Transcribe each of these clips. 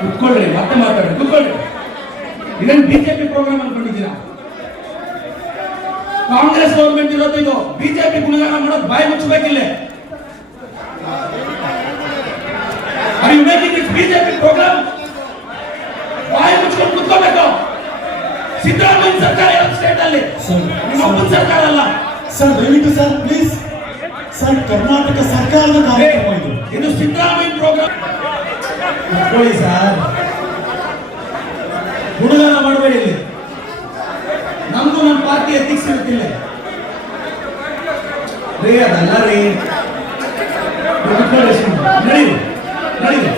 ಕುತ್ಕೊಳ್ರಿ ಮತ್ತೆ ಮಾತಾಡ್ರಿ ಕುತ್ಕೊಳ್ರಿ. ಇದನ್ನು ಬಿಜೆಪಿ ಪ್ರೋಗ್ರಾಮ್ ಅನ್ಕೊಂಡಿದ್ದೀರಾ? ಕಾಂಗ್ರೆಸ್ ಗೌರ್ಮೆಂಟ್ ಇರೋದು ಇದು. ಬಿಜೆಪಿ ಗುಣಗಾನ ಮಾಡೋದು ಬಾಯಿ ಮುಚ್ಚಬೇಕಿಲ್ಲ. ಬಿಜೆಪಿ ಪ್ರೋಗ್ರಾಮ್ ಬಾಯಿ ಮುಚ್ಕೊಂಡು ಕುತ್ಕೋಬೇಕು ಸಿದ್ದರಾಮಯ್ಯ ಸರ್ಕಾರ ಸ್ಟೇಟ್ ಅಲ್ಲಿ? ನಿಮ್ಮ ಸರ್ಕಾರ ಅಲ್ಲ. ಸರ್ ದಯವಿಟ್ಟು ಸರ್ ಪ್ಲೀಸ್ ಸರ್ ಕರ್ನಾಟಕ ಸರ್ಕಾರದ ಕಾರ್ಯಕ್ರಮ ಇದು ಇದು ಸಿದ್ದರಾಮಯ್ಯ ಪ್ರೋಗ್ರಾಮ್ ಕುತ್ಕೊಳ್ಳಿ ಸರ್ ಗುಣಗಾನ ಮಾಡಬೇಡಿ ಇಲ್ಲಿ ನಮಗೂ ನಮ್ಮ ಪಾರ್ಟಿ ಎಥಿಕ್ಸ್ ಇರುತ್ತಿಲ್ಲ ರೀ ಅದಲ್ಲ ರೀ ನೀವು ಕುತ್ಕೊಳ್ಳಿ ಸುಮ್ಮನೆ ನಡೀರಿ ನಡೀರಿ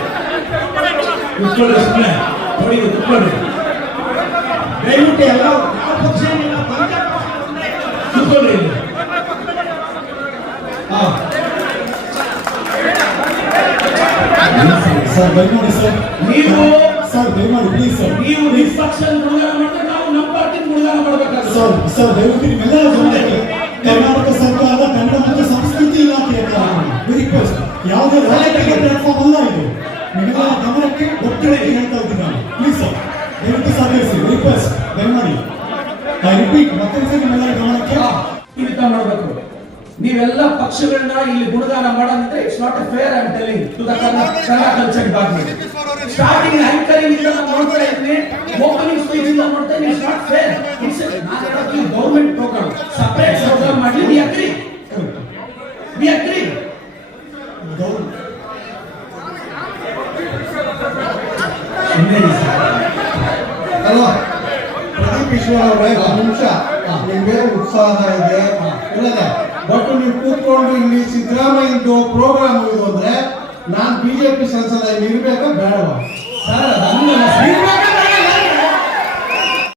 ಕುತ್ಕೊಳ್ಳಿ ಸುಮ್ಮನೆ ನೋಡಿ ಕುತ್ಕೊಳ್ಳಿ ದಯವಿಟ್ಟು ಎಲ್ಲ ಯಾವ ಪಕ್ಷ ಸರ್ ದಯಮಾಡಿ ಸರ್. ನೀವು ಸರ್ ದಯಮಾಡಿ ಪ್ಲೀಸ್ ಸರ್. ನೀವು ನಿಷ್ಪಕ್ಷ ಗುಣಗಾನ ಮಾಡಿದ್ರೆ ನಾವು ನಮ್ಮ ಪಾರ್ಟಿ ಗುಣಗಾನ ಮಾಡಬೇಕಾಗುತ್ತೆ ಸರ್ ಸರ್ ದಯವಿಟ್ಟು ನಿಮ್ಮೆಲ್ಲರ ಗಮನಕ್ಕೆ ಕರ್ನಾಟಕ ಸರ್ಕಾರ ಕನ್ನಡ ಮತ್ತು ಸಂಸ್ಕೃತಿ ಇಲಾಖೆ ರಿಕ್ವೆಸ್ಟ್ ಯಾವುದೇ ರಾಜಕೀಯ ಪ್ಲಾಟ್ಫಾರ್ಮ್ ಅಲ್ಲ ಇದು. ನಿಮ್ಮೆಲ್ಲರ ಗಮನಕ್ಕೆ ಒತ್ತಡಕ್ಕೆ ಹೇಳ್ತಾ ಇದ್ದೀನಿ ನಾನು. Please sir. ದಯವಿಟ್ಟು ಸಹಕರಿಸಿ. ರಿಕ್ವೆಸ್ಟ್ ದಯಮಾಡಿ. ಐ ರಿಪೀಟ್ ಮತ್ತೊಂದು ನಿಮ್ಮೆಲ್ಲರ ಗಮನಕ್ಕೆ ಇದು ಮಾಡಬೇಕು. ನೀವೆಲ್ಲ ಪಕ್ಷಗಳನ್ನ ಇಲ್ಲಿ ಗುಣಗಾನ ಮಾಡೋದಿದ್ರೆ it's not a fair I telling to the Kannada culture department starting anchoring ಇಂದ ನೋಡ್ತಾ ಇದ್ದೀನಿ. ಓಪನಿಂಗ್ ಸ್ಪೀಚ್ ಇಂದ ನೋಡ್ತಾ it's not fair it's government program separate program ಮಾಡಿ ವಿ ಅಗ್ರಿ ವಿ ಅಗ್ರಿ ಅಲ್ವಾ ಪ್ರದೀಪ್ ಈಶ್ವರ್ ಅವರೇ, ಒಂದು ನಿಮಿಷ. ನಿಮ್ಗೆ ಉತ್ಸಾಹ ಇದೆ. ಇಲ್ಲದೆ ಬಟ್ ನೀವು ಕೂತ್ಕೊಂಡು ಇಲ್ಲಿ ಸಿದ್ದರಾಮಯ್ಯದು ಪ್ರೋಗ್ರಾಮ್ ಇದು ಅಂದ್ರೆ ನಾನು ಬಿಜೆಪಿ ಸಂಸದ ಇರ್ಬೇಕಾ ಬೇಡವಾ? ಸರ್